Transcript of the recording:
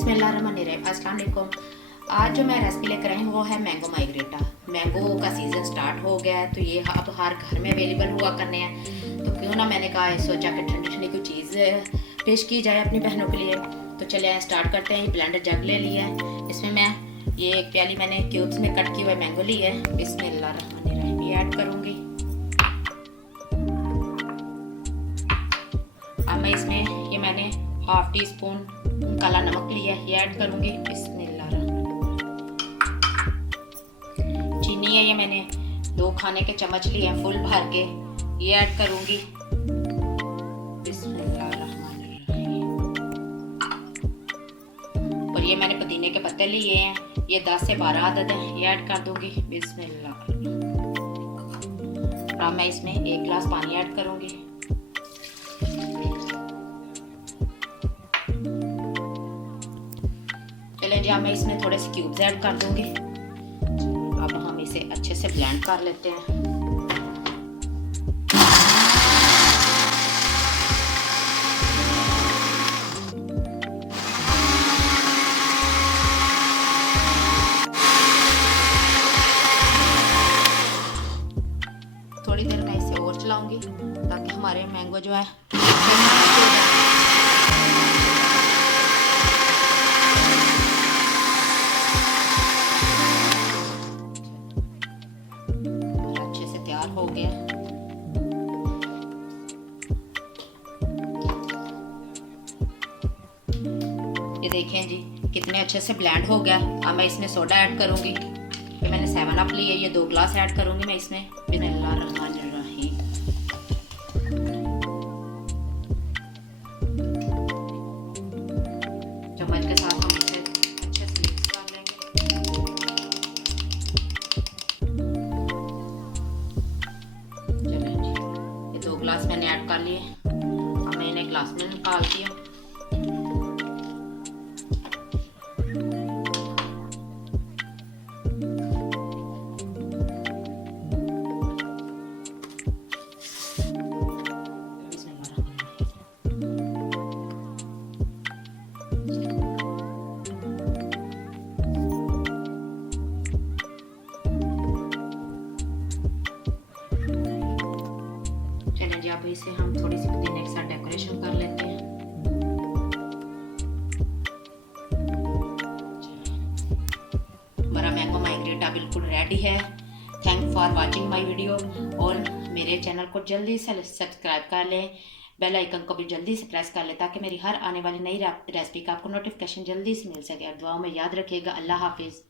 बिस्मिल्लाहिर्रहमानिर्रहीम। अस्सलाम वालेकुम। आज जो मैं रेसिपी लेकर आई हूँ वो है मैंगो मार्गरेटा। मैंगो का सीज़न स्टार्ट हो गया है तो ये अब हर घर में अवेलेबल हुआ करने हैं, तो क्यों ना मैंने कहा सोचा कि ठंडी ठंडी कोई चीज़ पेश की जाए अपनी बहनों के लिए। तो चलिए स्टार्ट करते हैं। ये ब्लेंडर जग ले लिया है, इसमें मैं ये एक प्याली मैंने क्यूब्स में कट किए हुए मैंगो ली है। बिस्मिल्लाहिर्रहमानिर्रहीम ये ऐड करूँगी। अब मैं इसमें ये मैंने हाफ टी स्पून काला नमक लिया है, ये ऐड करूंगी। बिस्मिल्लाहिर्रहमानिर्रहीम। चीनी है, ये मैंने 2 खाने के चम्मच लिए हैं फुल भर के, ये ऐड करूंगी। बिस्मिल्लाहिर्रहमानिर्रहीम। और ये मैंने पुदीने के पत्ते लिए हैं, ये 10 से 12 अदद हैं, ये ऐड कर दूंगी। बिस्मिल्लाहिर्रहमानिर्रहीम। अब मैं इसमें 1 गिलास पानी ऐड करूंगी। चलें जी, अब मैं इसमें थोड़े से क्यूब्स ऐड कर दूंगी। अब हम इसे अच्छे से ब्लेंड कर लेते हैं। थोड़ी देर मैं इसे और चलाऊंगी ताकि हमारे मैंगो जो है हो गया। ये देखें जी कितने अच्छे से ब्लेंड हो गया। अब मैं इसमें सोडा ऐड करूंगी। ये मैंने 7 अप ली है, ये 2 गिलास ऐड करूंगी मैं इसमें। बिस्मिल्लाहिर्रहमानिर्रहीम। चम्मच के साथ हम इसे अच्छे से मिक्स कर लेंगे। ग्लास मैंने ऐड कर लिए। अब मैं इन्हें ग्लास में निकालती हूँ। अब इसे हम थोड़ी सी पुदीने के साथ डेकोरेशन कर लेते हैं। हमारा मैंगो मार्गरेटा बिल्कुल रेडी है। Thank for watching my video. और मेरे चैनल को जल्दी से सब्सक्राइब कर लें, बेल आइकन को भी जल्दी से प्रेस कर लें ताकि मेरी हर आने वाली नई रेसिपी का आपको नोटिफिकेशन जल्दी से मिल सके। और दुआओं में याद रखिएगा। अल्लाह हाफिज़।